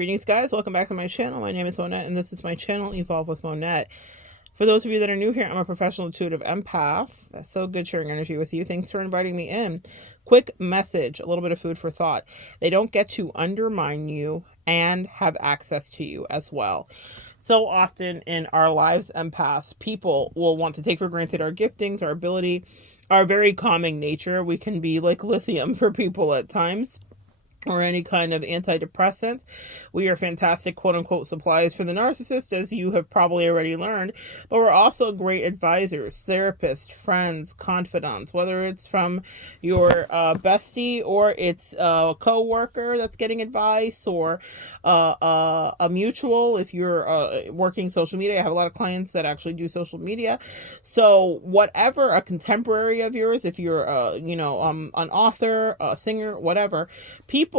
Greetings, guys. Welcome back to my channel. My name is Monette, and this is my channel, Evolve with Monette. For those of you that are new here, I'm a professional intuitive empath. That's so good sharing energy with you. Thanks for inviting me in. Quick message, a little bit of food for thought. They don't get to undermine you and have access to you as well. So often in our lives, empaths, people will want to take for granted our giftings, our ability, our very calming nature. We can be like lithium for people at times, or any kind of antidepressants. We are fantastic quote-unquote supplies for the narcissist, as you have probably already learned, but we're also great advisors, therapists, friends, confidants, whether it's from your bestie or it's a co-worker that's getting advice, or a mutual if you're working social media. I have a lot of clients that actually do social media. So whatever, a contemporary of yours, if you're an author, a singer, whatever, people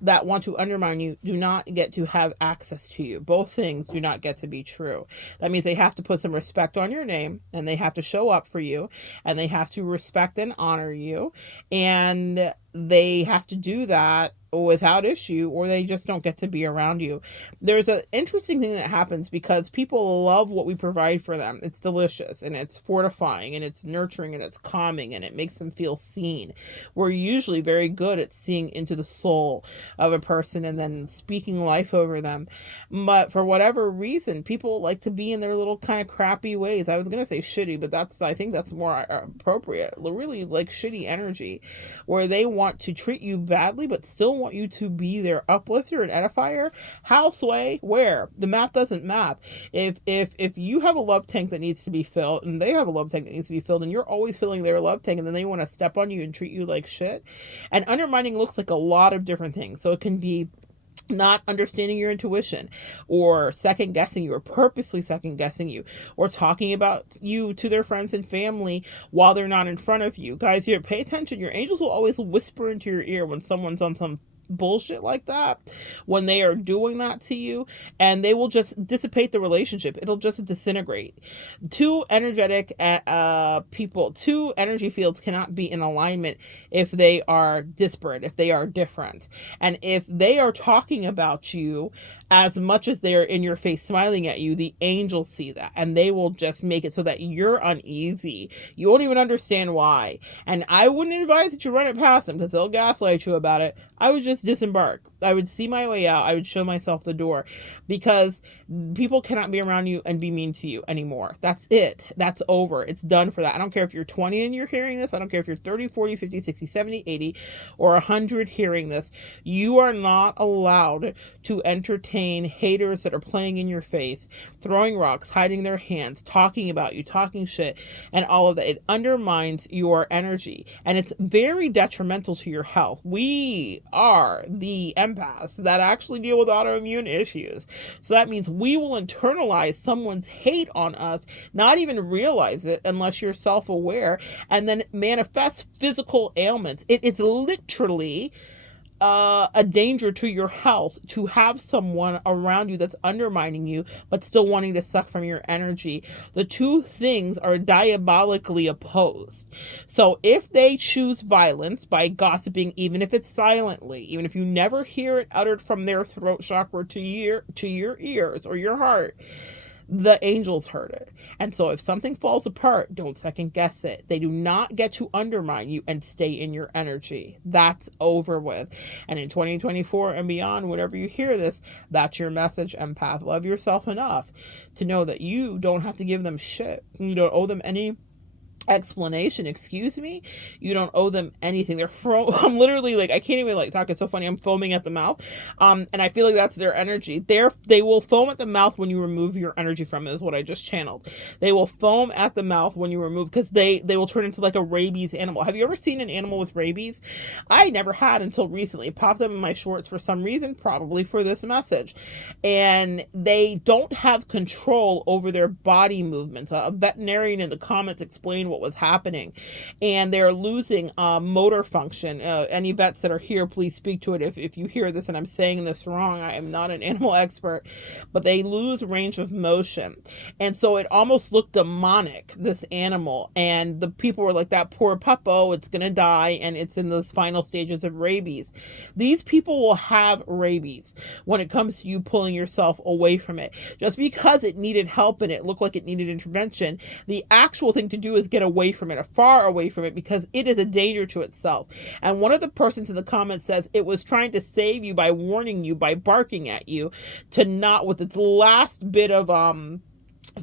that want to undermine you do not get to have access to you. Both things do not get to be true. That means they have to put some respect on your name, and they have to show up for you, and they have to respect and honor you, and they have to do that without issue, or they just don't get to be around you. There's an interesting thing that happens because people love what we provide for them. It's delicious, and it's fortifying, and it's nurturing, and it's calming, and it makes them feel seen. We're usually very good at seeing into the soul of a person and then speaking life over them. But for whatever reason, people like to be in their little kind of crappy ways. I was going to say shitty, but I think that's more appropriate. Really like shitty energy, where they want to treat you badly but still want you to be their uplifter and edifier. How, sway, where? The math doesn't math. If you have a love tank that needs to be filled, and they have a love tank that needs to be filled, and you're always filling their love tank, and then they want to step on you and treat you like shit. And undermining looks like a lot of different things. So it can be not understanding your intuition, or second guessing you, or purposely second guessing you, or talking about you to their friends and family while they're not in front of you. Guys, here, pay attention. Your angels will always whisper into your ear when someone's on some bullshit like that, when they are doing that to you, and they will just dissipate the relationship. It'll just disintegrate. Two energetic people, two energy fields cannot be in alignment if they are disparate, if they are different. And if they are talking about you as much as they are in your face smiling at you, the angels see that, and they will just make it so that you're uneasy. You won't even understand why. And I wouldn't advise that you run it past them, because they'll gaslight you about it. I would just disembark. I would see my way out. I would show myself the door, because people cannot be around you and be mean to you anymore. That's it. That's over. It's done for that. I don't care if you're 20 and you're hearing this. I don't care if you're 30, 40, 50, 60, 70, 80, or 100 hearing this. You are not allowed to entertain haters that are playing in your face, throwing rocks, hiding their hands, talking about you, talking shit, and all of that. It undermines your energy, and it's very detrimental to your health. We are the empaths that actually deal with autoimmune issues. So that means we will internalize someone's hate on us, not even realize it unless you're self-aware, and then manifest physical ailments. It is literally a danger to your health to have someone around you that's undermining you but still wanting to suck from your energy. The two things are diabolically opposed. So if they choose violence by gossiping, even if it's silently, even if you never hear it uttered from their throat chakra to your ears or your heart, the angels heard it. And so if something falls apart, don't second guess it. They do not get to undermine you and stay in your energy. That's over with. And in 2024 and beyond, whenever you hear this, that's your message, empath. Love yourself enough to know that you don't have to give them shit. You don't owe them any explanation. Excuse me? You don't owe them anything. I'm literally like, I can't even talk. It's so funny. I'm foaming at the mouth. And I feel like that's their energy. They will foam at the mouth when you remove your energy from it, is what I just channeled. They will foam at the mouth when you remove, because they will turn into like a rabies animal. Have you ever seen an animal with rabies? I never had until recently. It popped up in my shorts for some reason, probably for this message. And they don't have control over their body movements. A veterinarian in the comments explained what what was happening. And they're losing motor function. Any vets that are here, please speak to it if you hear this and I'm saying this wrong. I am not an animal expert, but they lose range of motion. And so it almost looked demonic, this animal. And the people were like, that poor puppo, it's going to die, and it's in those final stages of rabies. These people will have rabies when it comes to you pulling yourself away from it. Just because it needed help and it looked like it needed intervention, the actual thing to do is get away from it, or far away from it, because it is a danger to itself. And one of the persons in the comments says it was trying to save you by warning you, by barking at you, to not, with its last bit of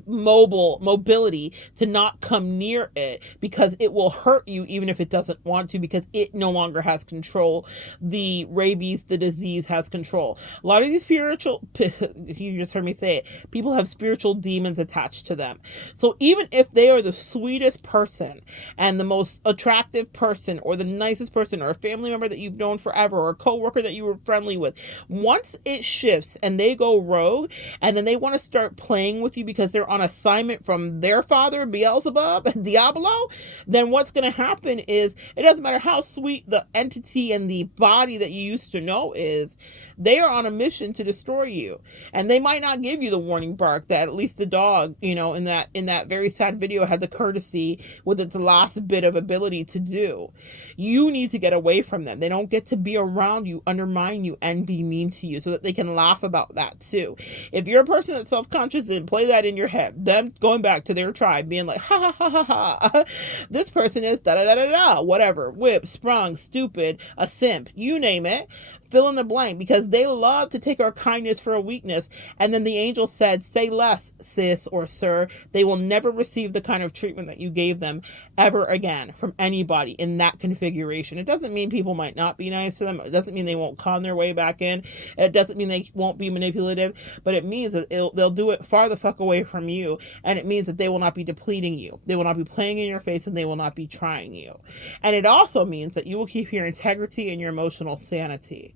mobility, to not come near it, because it will hurt you even if it doesn't want to, because it no longer has control. The rabies, the disease, has control. A lot of these spiritual, you just heard me say it, people have spiritual demons attached to them. So even if they are the sweetest person and the most attractive person, or the nicest person, or a family member that you've known forever, or a coworker that you were friendly with, once it shifts and they go rogue, and then they want to start playing with you because they're on assignment from their father, Beelzebub, Diablo, then what's going to happen is, it doesn't matter how sweet the entity and the body that you used to know is, they are on a mission to destroy you. And they might not give you the warning bark that at least the dog, in that very sad video, had the courtesy with its last bit of ability to do. You need to get away from them. They don't get to be around you, undermine you, and be mean to you, so that they can laugh about that too. If you're a person that's self-conscious, and play that in your head, them going back to their tribe being like, ha ha ha ha ha, this person is da da da da da, whatever, whip, sprung, stupid, a simp, you name it, fill in the blank, because they love to take our kindness for a weakness. And then the angel said, say less, sis or sir. They will never receive the kind of treatment that you gave them ever again from anybody in that configuration. It doesn't mean people might not be nice to them. It doesn't mean they won't con their way back in. It doesn't mean they won't be manipulative, but it means that they'll do it far the fuck away from you. And it means that they will not be depleting you. They will not be playing in your face, and they will not be trying you. And it also means that you will keep your integrity and your emotional sanity.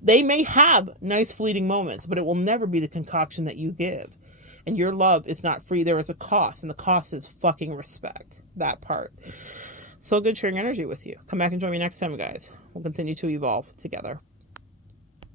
They may have nice fleeting moments, but it will never be the concoction that you give. And your love is not free. There is a cost, and the cost is fucking respect. That part. So good sharing energy with you. Come back and join me next time, guys. We'll continue to evolve together.